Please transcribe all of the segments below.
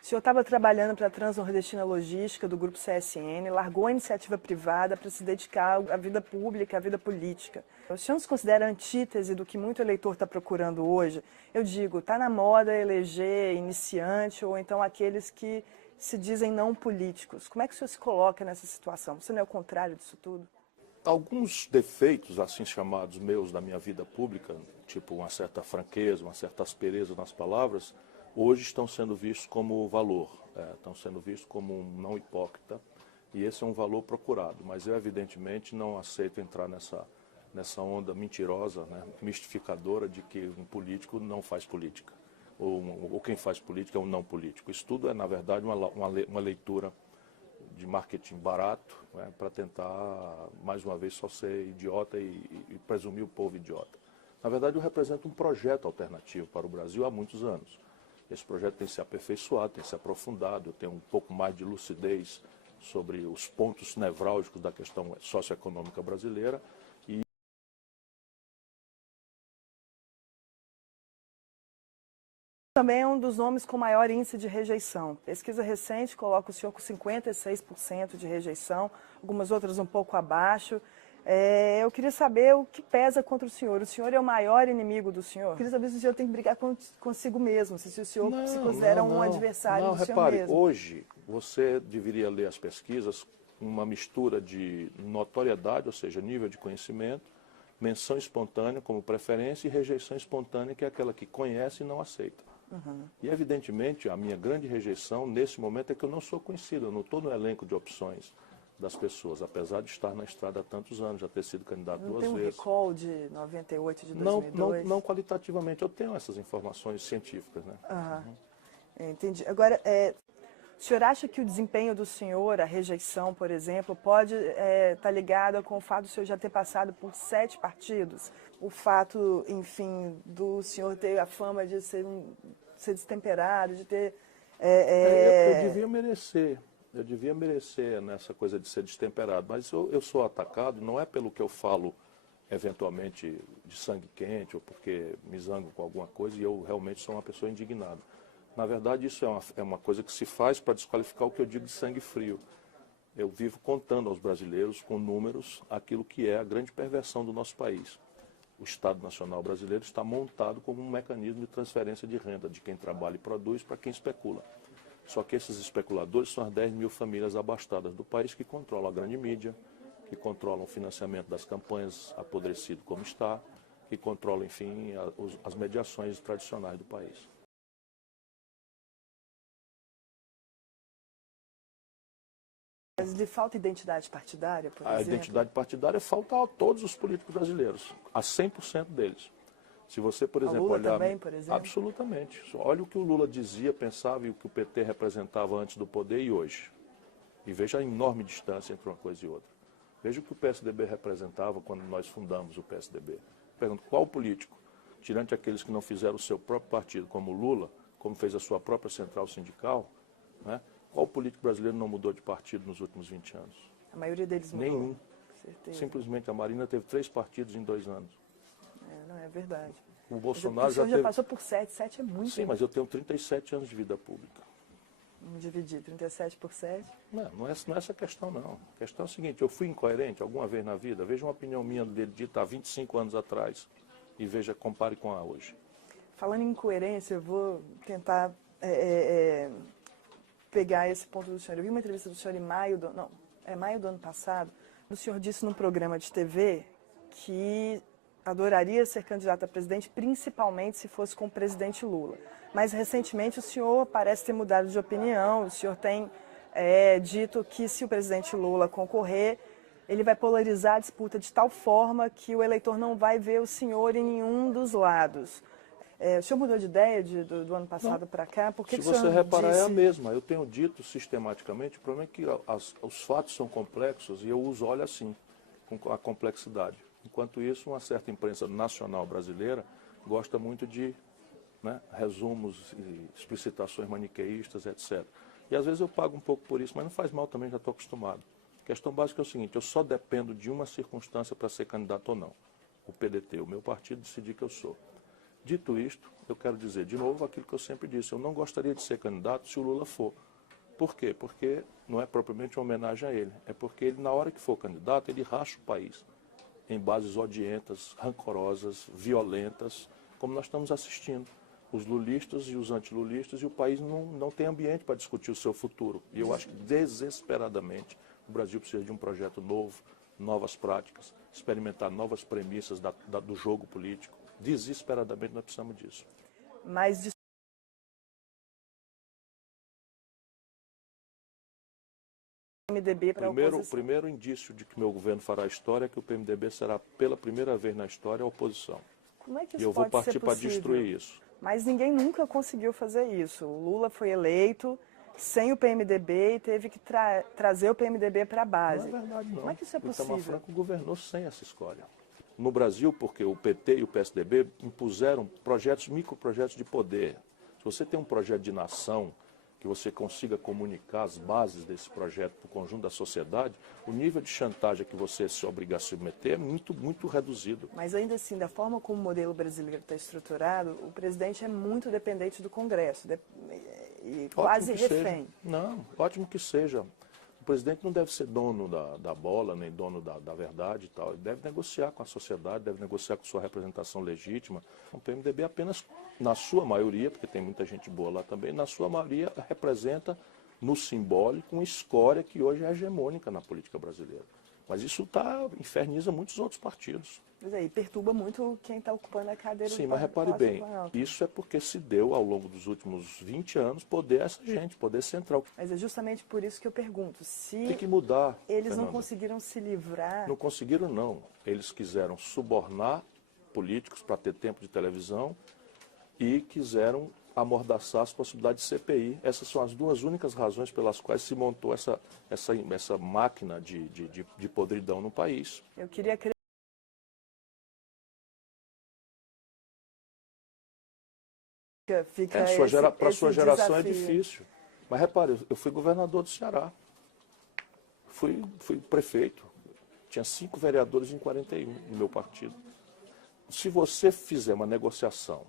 O senhor estava trabalhando para a Transnordestina Logística do Grupo CSN, largou a iniciativa privada para se dedicar à vida pública, à vida política. O senhor não se considera antítese do que muito eleitor está procurando hoje? Eu digo, está na moda eleger iniciante ou então aqueles que se dizem não políticos. Como é que o senhor se coloca nessa situação? Você não é o contrário disso tudo? Alguns defeitos, assim chamados meus, da minha vida pública, tipo uma certa franqueza, uma certa aspereza nas palavras, hoje estão sendo vistos como valor, estão sendo vistos como um não hipócrita, e esse é um valor procurado. Mas eu, evidentemente, não aceito entrar nessa onda mentirosa, né, mistificadora de que um político não faz política, ou quem faz política é um não político. Isso tudo é, na verdade, uma leitura de marketing barato, né, para tentar, mais uma vez, só ser idiota e presumir o povo idiota. Na verdade, eu represento um projeto alternativo para o Brasil há muitos anos. Esse projeto tem se aperfeiçoado, tem se aprofundado, eu tenho um pouco mais de lucidez sobre os pontos nevrálgicos da questão socioeconômica brasileira. Também é um dos nomes com maior índice de rejeição. Pesquisa recente coloca o senhor com 56% de rejeição, algumas outras um pouco abaixo. Eu queria saber o que pesa contra o senhor. O senhor é o maior inimigo do senhor? Eu queria saber se o senhor tem que brigar consigo mesmo, se o senhor se considera um adversário do senhor mesmo. Hoje você deveria ler as pesquisas com uma mistura de notoriedade, ou seja, nível de conhecimento, menção espontânea como preferência e rejeição espontânea, que é aquela que conhece e não aceita. E, evidentemente, a minha grande rejeição nesse momento é que eu não sou conhecido, eu não estou no elenco de opções das pessoas, apesar de estar na estrada há tantos anos, já ter sido candidato duas vezes. Não tem um recall de 98, de 2002? Não qualitativamente, eu tenho essas informações científicas, né? Entendi. Agora, o senhor acha que o desempenho do senhor, a rejeição, por exemplo, pode estar ligada com o fato do senhor já ter passado por 7 partidos? O fato, enfim, do senhor ter a fama de ser destemperado, de ter... Eu devia merecer nessa coisa de ser destemperado, mas eu sou atacado não é pelo que eu falo, eventualmente, de sangue quente, ou porque me zango com alguma coisa, e eu realmente sou uma pessoa indignada. Na verdade, isso é uma coisa que se faz para desqualificar o que eu digo de sangue frio. Eu vivo contando aos brasileiros, com números, aquilo que é a grande perversão do nosso país. O Estado Nacional Brasileiro está montado como um mecanismo de transferência de renda de quem trabalha e produz para quem especula. Só que esses especuladores são as 10 mil famílias abastadas do país que controlam a grande mídia, que controlam o financiamento das campanhas apodrecido como está, que controlam, enfim, as mediações tradicionais do país. Mas lhe falta identidade partidária, por exemplo? A identidade partidária falta a todos os políticos brasileiros, a 100% deles. Se você, por exemplo, Lula olhar... também, por exemplo? Absolutamente. Olha o que o Lula dizia, pensava e o que o PT representava antes do poder e hoje. E veja a enorme distância entre uma coisa e outra. Veja o que o PSDB representava quando nós fundamos o PSDB. Pergunto, qual político, tirante aqueles que não fizeram o seu próprio partido, como o Lula, como fez a sua própria central sindical, né? Qual político brasileiro não mudou de partido nos últimos 20 anos? A maioria deles mudou. Nenhum. Certeza. Simplesmente a Marina teve 3 partidos em 2 anos. Não, é verdade. O Bolsonaro o senhor já passou por 7, 7 é muito. Sim, mas eu tenho 37 anos de vida pública. Vamos dividir 37 por 7. Não é essa a questão, não. A questão é a seguinte, eu fui incoerente alguma vez na vida? Veja uma opinião minha dele dita há 25 anos atrás e veja, compare com a hoje. Falando em incoerência, eu vou tentar pegar esse ponto do senhor. Eu vi uma entrevista do senhor em maio do ano passado. O senhor disse num programa de TV que adoraria ser candidato a presidente, principalmente se fosse com o presidente Lula. Mas, recentemente, o senhor parece ter mudado de opinião. O senhor tem dito que, se o presidente Lula concorrer, ele vai polarizar a disputa de tal forma que o eleitor não vai ver o senhor em nenhum dos lados. O senhor mudou de ideia do ano passado para cá? Por que se que o senhor você reparar, disse... é a mesma. Eu tenho dito sistematicamente, o problema é que os fatos são complexos e eu os olho assim, com a complexidade. Enquanto isso, uma certa imprensa nacional brasileira gosta muito de resumos e explicitações maniqueístas, etc. E às vezes eu pago um pouco por isso, mas não faz mal também, já estou acostumado. A questão básica é o seguinte, eu só dependo de uma circunstância para ser candidato ou não. O PDT, o meu partido, decidir que eu sou. Dito isto, eu quero dizer de novo aquilo que eu sempre disse, eu não gostaria de ser candidato se o Lula for. Por quê? Porque não é propriamente uma homenagem a ele, é porque ele, na hora que for candidato, ele racha o país em bases odientas, rancorosas, violentas, como nós estamos assistindo. Os lulistas e os antilulistas, e o país não tem ambiente para discutir o seu futuro. E eu acho que, desesperadamente, o Brasil precisa de um projeto novo, novas práticas, experimentar novas premissas do jogo político. Desesperadamente nós precisamos disso. Mas de PMDB para a oposição. O primeiro indício de que meu governo fará história é que o PMDB será, pela primeira vez na história, a oposição. Como é que isso e eu vou pode ser partir para possível? destruir isso. Mas ninguém nunca conseguiu fazer isso. O Lula foi eleito sem o PMDB e teve que trazer o PMDB para a base. Não é verdade, não. Como é que isso é O Itamar possível? Franco governou sem essa escolha. No Brasil, porque o PT e o PSDB impuseram projetos, microprojetos de poder. Se você tem um projeto de nação, que você consiga comunicar as bases desse projeto para o conjunto da sociedade, o nível de chantagem que você se obriga a submeter é muito, muito reduzido. Mas ainda assim, da forma como o modelo brasileiro está estruturado, o presidente é muito dependente do Congresso e quase refém. Não, ótimo que seja. O presidente não deve ser dono da bola, nem dono da verdade e tal. Ele deve negociar com a sociedade, deve negociar com sua representação legítima. O PMDB apenas, na sua maioria, porque tem muita gente boa lá também, na sua maioria representa no simbólico uma escória que hoje é hegemônica na política brasileira. Mas isso inferniza muitos outros partidos. Mas aí perturba muito quem está ocupando a cadeira. Sim, mas repare bem, isso é porque se deu ao longo dos últimos 20 anos poder a essa gente, poder central. Mas é justamente por isso que eu pergunto, se tem que mudar, eles Fernanda. não conseguiram se livrar... Não conseguiram, não. Eles quiseram subornar políticos para ter tempo de televisão e quiseram amordaçar as possibilidades de CPI. Essas são as duas únicas razões pelas quais se montou essa máquina de podridão no país. Eu queria acreditar. Para a sua geração é difícil. Mas repare, eu fui governador do Ceará. Fui prefeito. Tinha 5 vereadores em 41 no meu partido. Se você fizer uma negociação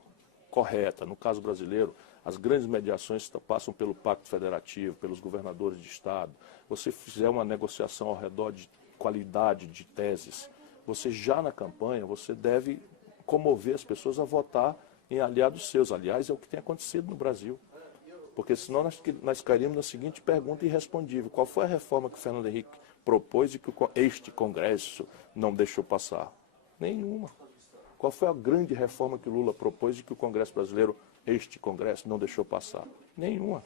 correta, no caso brasileiro, as grandes mediações passam pelo Pacto Federativo, pelos governadores de Estado. Você fizer uma negociação ao redor de qualidade de teses, você já na campanha, você deve comover as pessoas a votar em aliados seus. Aliás, é o que tem acontecido no Brasil. Porque senão nós cairíamos na seguinte pergunta irrespondível. Qual foi a reforma que o Fernando Henrique propôs e que este Congresso não deixou passar? Nenhuma. Qual foi a grande reforma que o Lula propôs e que o Congresso brasileiro, este Congresso, não deixou passar? Nenhuma.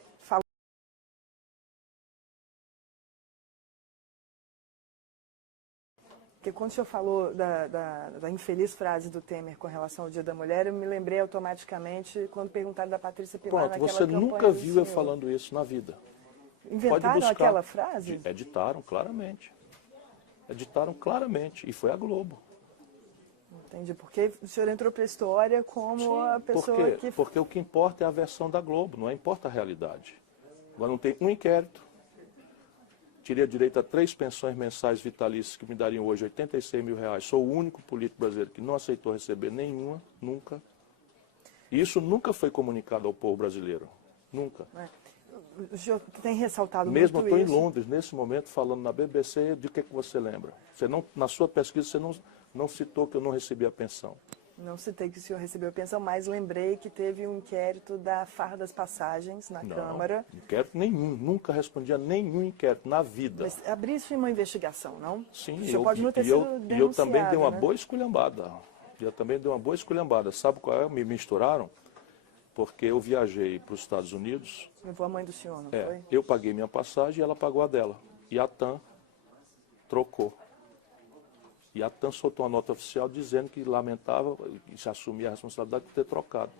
Porque quando o senhor falou da infeliz frase do Temer com relação ao Dia da Mulher, eu me lembrei automaticamente quando perguntaram da Patrícia Pilar naquela campanha. Você nunca viu eu falando isso na vida. Inventaram aquela frase? Editaram claramente. Editaram claramente. E foi a Globo. Entendi. Porque o senhor entrou para a história como a pessoa que... Porque o que importa é a versão da Globo, não importa a realidade. Agora não tem um inquérito. Teria direito a 3 pensões mensais vitalícias que me dariam hoje R$86.000. Sou o único político brasileiro que não aceitou receber nenhuma, nunca. E isso nunca foi comunicado ao povo brasileiro. Nunca. O senhor tem ressaltado mesmo muito isso. Mesmo eu estou em Londres, nesse momento, falando na BBC, de que você lembra? Você não, na sua pesquisa, você não citou que eu não recebi a pensão. Não citei que o senhor recebeu a pensão, mas lembrei que teve um inquérito da farra das passagens na Câmara. Inquérito nenhum, nunca respondi a nenhum inquérito na vida. Mas abriu-se uma investigação, não? Sim, o senhor pode não ter sido denunciado, e eu também dei uma né? boa esculhambada. Sabe qual é? Me misturaram, porque eu viajei para os Estados Unidos. Levou a mãe do senhor, não foi? Eu paguei minha passagem e ela pagou a dela. E a TAM trocou. E a TAM soltou uma nota oficial dizendo que lamentava e se assumia a responsabilidade de ter trocado.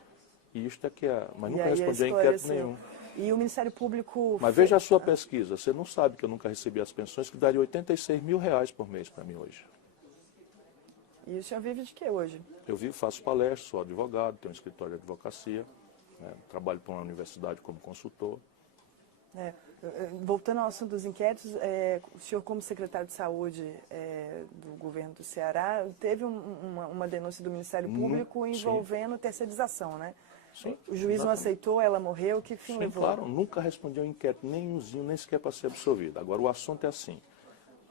E isto é que é. Mas nunca respondi a inquérito nenhum. E o Ministério Público... Mas veja a sua pesquisa. Você não sabe que eu nunca recebi as pensões, que daria R$86.000 por mês para mim hoje. E o senhor vive de quê hoje? Eu vivo, faço palestras, sou advogado, tenho um escritório de advocacia, né, trabalho para uma universidade como consultor. Voltando ao assunto dos inquéritos, o senhor, como secretário de Saúde do governo do Ceará, teve uma denúncia do Ministério Público envolvendo terceirização, né? Sim, o juiz não aceitou, ela morreu, que fim levou? Claro, nunca respondi ao inquérito, nenhumzinho, nem sequer para ser absolvido. Agora, o assunto é assim,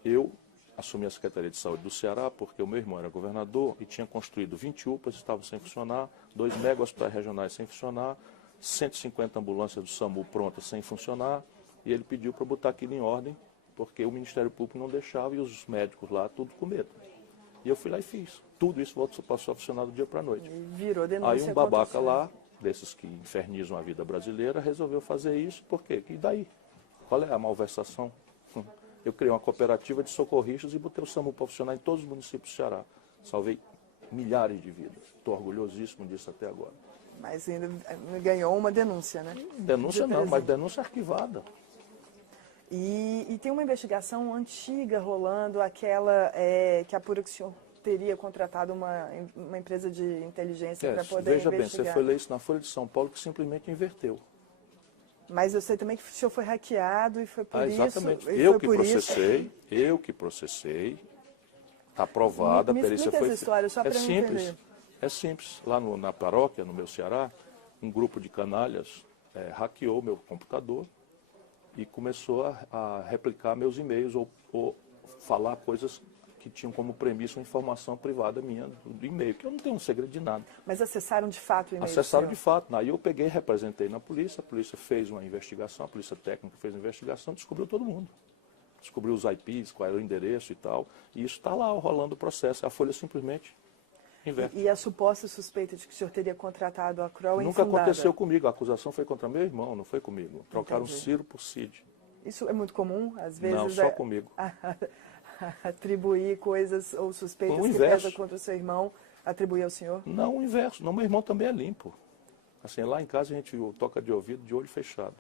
eu assumi a Secretaria de Saúde do Ceará porque o meu irmão era governador e tinha construído 20 UPAs, estavam sem funcionar, 2 mega hospitais regionais sem funcionar, 150 ambulâncias do SAMU prontas sem funcionar, e ele pediu para botar aquilo em ordem, porque o Ministério Público não deixava e os médicos lá, tudo com medo. E eu fui lá e fiz. Tudo isso passou a funcionar do dia para a noite. E virou denúncia. Aí um babaca lá, desses que infernizam a vida brasileira, resolveu fazer isso, por quê? E daí? Qual é a malversação? Eu criei uma cooperativa de socorristas e botei o SAMU para funcionar em todos os municípios do Ceará. Salvei milhares de vidas. Estou orgulhosíssimo disso até agora. Mas ainda ganhou uma denúncia, né? Denúncia não, mas denúncia arquivada. E tem uma investigação antiga rolando, aquela que apura que o senhor teria contratado uma empresa de inteligência para poder investigar. Veja bem, você foi ler isso na Folha de São Paulo, que simplesmente inverteu. Mas eu sei também que o senhor foi hackeado e foi por exatamente. isso... Eu que processei, está aprovada, a perícia foi... Essa história, só para entender. É simples. Lá na paróquia, no meu Ceará, um grupo de canalhas hackeou meu computador e começou a replicar meus e-mails ou falar coisas que tinham como premissa uma informação privada minha do e-mail, que eu não tenho um segredo de nada. Mas acessaram de fato o e-mail? Acessaram de fato. Aí eu peguei, representei na polícia, a polícia fez uma investigação, a polícia técnica fez uma investigação, descobriu todo mundo. Descobriu os IPs, qual era o endereço e tal, e isso está lá rolando o processo. A Folha simplesmente inverte. E a suposta suspeita de que o senhor teria contratado a Kroll é Nunca infundada? aconteceu comigo, a acusação foi contra meu irmão, não foi comigo. Trocaram Ciro por Cid. Isso é muito comum, às vezes? Não, só comigo. Atribuir coisas ou suspeitas que pesam contra o seu irmão, atribuir ao senhor? Não, o inverso. Não, meu irmão também é limpo. Assim, lá em casa a gente toca de ouvido de olho fechado.